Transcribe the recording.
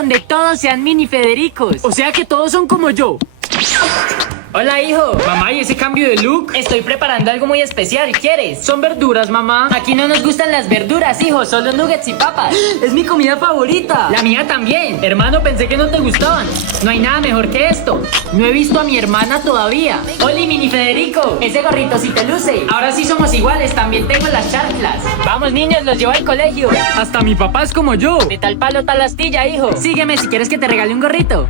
donde todos sean mini Federicos. O sea que todos son como yo. Hola, hijo. Mamá, ¿y ese cambio de look? Estoy preparando algo muy especial, ¿quieres? Son verduras, mamá. Aquí no nos gustan las verduras, hijo, solo nuggets y papas. Es mi comida favorita. La mía también. Hermano, pensé que no te gustaban. No hay nada mejor que esto. No he visto a mi hermana todavía. Oli, mini Federico. Ese gorrito sí te luce. Ahora sí somos iguales, también tengo las chanclas. Vamos, niños, los llevo al colegio. Hasta mi papá es como yo. De tal palo, tal astilla, hijo. Sígueme si quieres que te regale un gorrito.